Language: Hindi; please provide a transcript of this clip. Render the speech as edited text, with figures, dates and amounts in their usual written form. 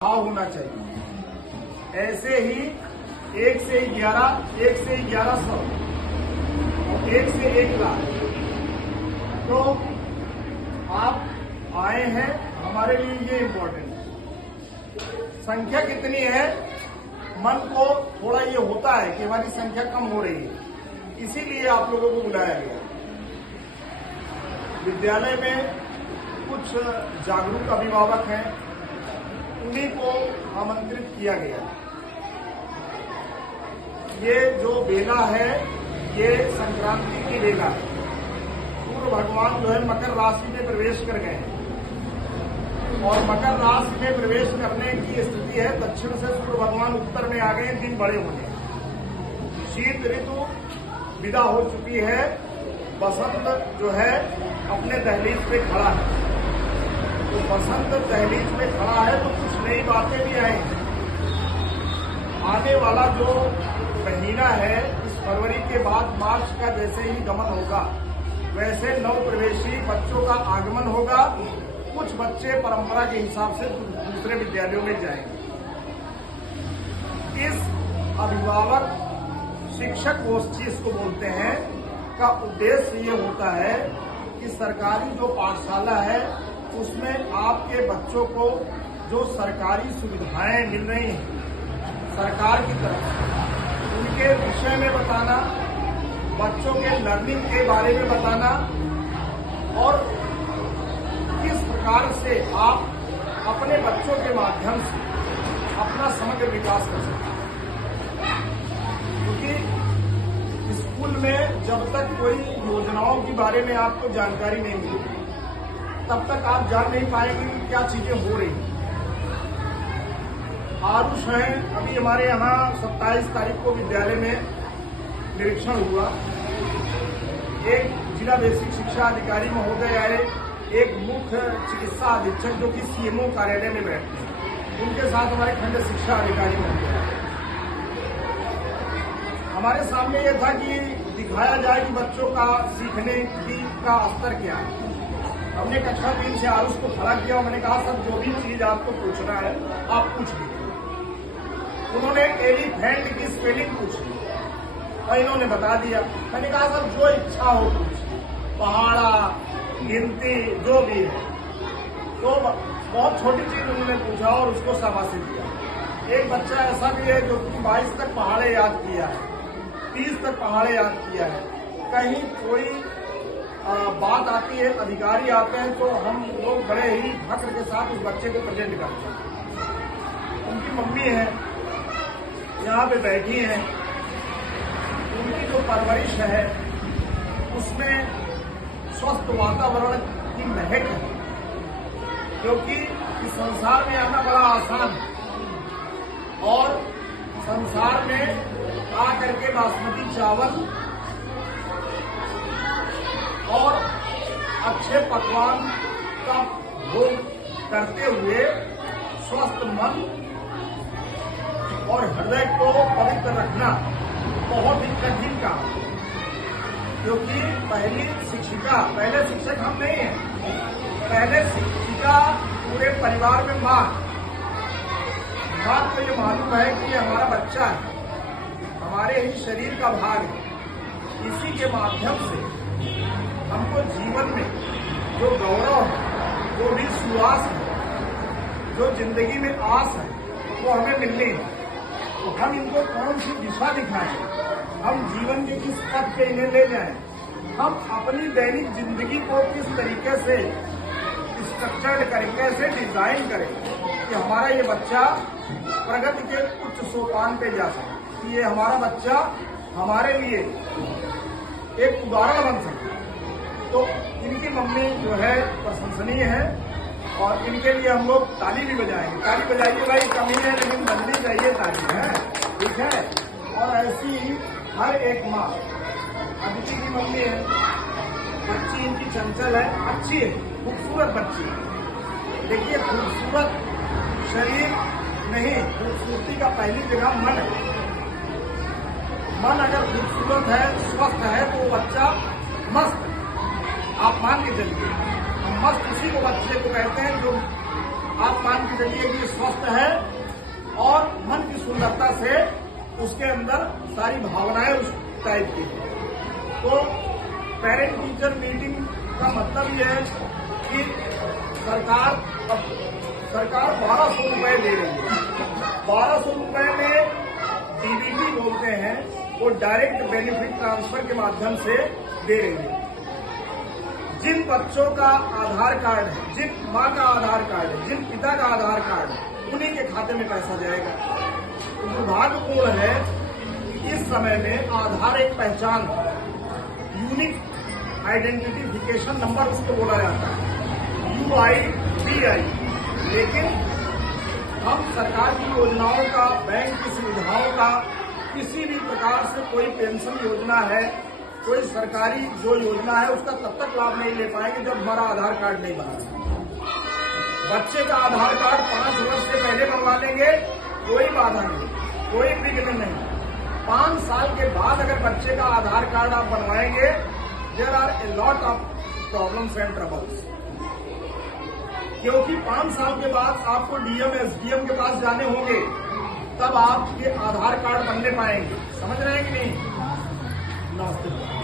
भाव होना चाहिए। ऐसे ही 1 से 1100 और 1 से 1 लाख तो आप आए हैं, हमारे लिए ये इम्पोर्टेंट है। संख्या कितनी है, मन को थोड़ा ये होता है कि हमारी संख्या कम हो रही है, इसीलिए आप लोगों को बुलाया गया। विद्यालय में कुछ जागरूक अभिभावक हैं, उन्हीं को आमंत्रित किया गया। ये जो बेला है ये संक्रांति की बेला है। सूर्य भगवान जो है मकर राशि में प्रवेश कर गए हैं और मकर राशि में प्रवेश करने की स्थिति है। दक्षिण से सूर्य भगवान उत्तर में आ गए, दिन बड़े होने। शीत ऋतु विदा हो चुकी है, बसंत जो है अपने दहलीज पे खड़ा है। तो बसंत दहलीज पे खड़ा है तो कुछ नई बातें भी आएंगी। आने वाला जो महीना है, इस फरवरी के बाद मार्च का जैसे ही गमन होगा, वैसे नव प्रवेशी बच्चों का आगमन होगा। कुछ बच्चे परंपरा के हिसाब से दूसरे विद्यालयों में जाएंगे। इस अभिभावक शिक्षक गोष्ठी इसको बोलते हैं का उद्देश्य ये होता है कि सरकारी जो पाठशाला है उसमें आपके बच्चों को जो सरकारी सुविधाएं मिल रही हैं सरकार की तरफ से, उनके विषय में बताना, बच्चों के लर्निंग के बारे में बताना और किस प्रकार से आप अपने बच्चों के माध्यम से अपना समग्र विकास कर सकते हैं। क्योंकि स्कूल में जब तक कोई योजनाओं के बारे में आपको जानकारी नहीं मिलेगी, तब तक आप जान नहीं पाएंगे कि क्या चीजें हो रही हैं। आरुष है, अभी हमारे यहाँ 27 तारीख को विद्यालय में निरीक्षण हुआ। एक जिला बेसिक शिक्षा अधिकारी महोदय आए, एक मुख्य चिकित्सा अधीक्षक जो कि सीएमओ कार्यालय में बैठते हैं, उनके साथ हमारे खंड शिक्षा अधिकारी महोदय आए। हमारे सामने ये था कि दिखाया जाए कि बच्चों का सीखने की का स्तर क्या है। हमने कक्षा 3 से आरुष को खड़ा किया और मैंने कहा सर जो भी चीज आपको पूछना है आप पूछ लीजिए। उन्होंने एलिफेंट की स्पेलिंग पूछी और इन्होंने बता दिया। मैंने कहा सर जो इच्छा हो पूछिए, पहाड़ा, गिनती, जो भी है। तो बहुत छोटी चीज उन्होंने पूछा और उसको शाबाशी दिया। एक बच्चा ऐसा भी है जो 22 तक पहाड़े याद किया है, 30 तक पहाड़े याद किया है। कहीं कोई बात आती है, अधिकारी आते हैं तो हम लोग बड़े ही फख्र के साथ उस बच्चे को प्रेजेंट करते हैं। उनकी मम्मी है, यहाँ पे बैठी हैं, उनकी जो परवरिश है उसमें स्वस्थ वातावरण की महक है। क्योंकि इस संसार में आना बड़ा आसान है और संसार में आकर के बासमती चावल और अच्छे पकवान का भोग करते हुए स्वस्थ मन और हृदय को पवित्र रखना बहुत ही कठिन काम। क्योंकि पहले शिक्षक हम नहीं हैं, पहले शिक्षिका पूरे परिवार में माँ को ये मालूम है कि हमारा बच्चा है, हमारे ही शरीर का भाग है। इसी के माध्यम से हमको जीवन में जो गौरव है, जो भी सुवास है, जो जिंदगी में आस है, वो हमें मिलनी है। तो हम इनको कौन सी दिशा दिखाएं, हम जीवन के किस पथ पे इन्हें ले जाएं, हम अपनी दैनिक जिंदगी को किस तरीके से स्ट्रक्चर्ड करें, कैसे डिजाइन करें कि हमारा ये बच्चा प्रगति के उच्च सोपान पे जा सके, कि ये हमारा बच्चा हमारे लिए एक उदाहरण बन सके। तो इनकी मम्मी जो है प्रशंसनीय है और इनके लिए हम लोग ताली भी बजाएंगे। ताली बजाइए भाई, कमी है लेकिन बजनी चाहिए ताली, है ठीक है। और ऐसी ही हर एक माँ, अदिति की मम्मी है, बच्ची इनकी चंचल है, अच्छी है, खूबसूरत बच्ची है। देखिए खूबसूरत शरीर नहीं, खूबसूरती का पहली जगह मन है। मन अगर खूबसूरत है, स्वस्थ है तो वो बच्चा मस्त, आप मान के चलिए। मस्त उसी को बच्चे को कहते हैं जो आप मान के चलिए कि स्वस्थ है और मन की सुंदरता से उसके अंदर सारी भावनाएं उस टाइप की हैं। तो पेरेंट टीचर मीटिंग का मतलब यह है कि सरकार 1200 रुपए दे रही है। 1200 रुपए में डीबीटी बोलते हैं, वो डायरेक्ट बेनिफिट ट्रांसफर के माध्यम से दे रही है। जिन बच्चों का आधार कार्ड है, जिन माँ का आधार कार्ड है, जिन पिता का आधार कार्ड है, उन्हीं के खाते में पैसा जाएगा। तो दुर्भाग्यपूर्ण है कि इस समय में आधार एक पहचान, यूनिक आइडेंटिफिकेशन नंबर उसको बोला जाता है, UIDI। लेकिन हम सरकार की योजनाओं का, बैंक की सुविधाओं का, किसी भी प्रकार से कोई पेंशन योजना है, कोई सरकारी जो योजना है, उसका तब तक लाभ नहीं ले पाएंगे जब हमारा आधार कार्ड नहीं बना। बच्चे का आधार कार्ड 5 वर्ष से पहले बनवा लेंगे, कोई बाधा नहीं, कोई विघ्न नहीं। 5 साल के बाद अगर बच्चे का आधार कार्ड आप बनवाएंगे, there are a lot of problems and troubles, क्योंकि 5 साल के बाद आपको डीएम एसडीएम के पास जाने होंगे, तब आपके आधार कार्ड बनने पाएंगे। समझ रहे हैं कि नहीं? नमस्ते।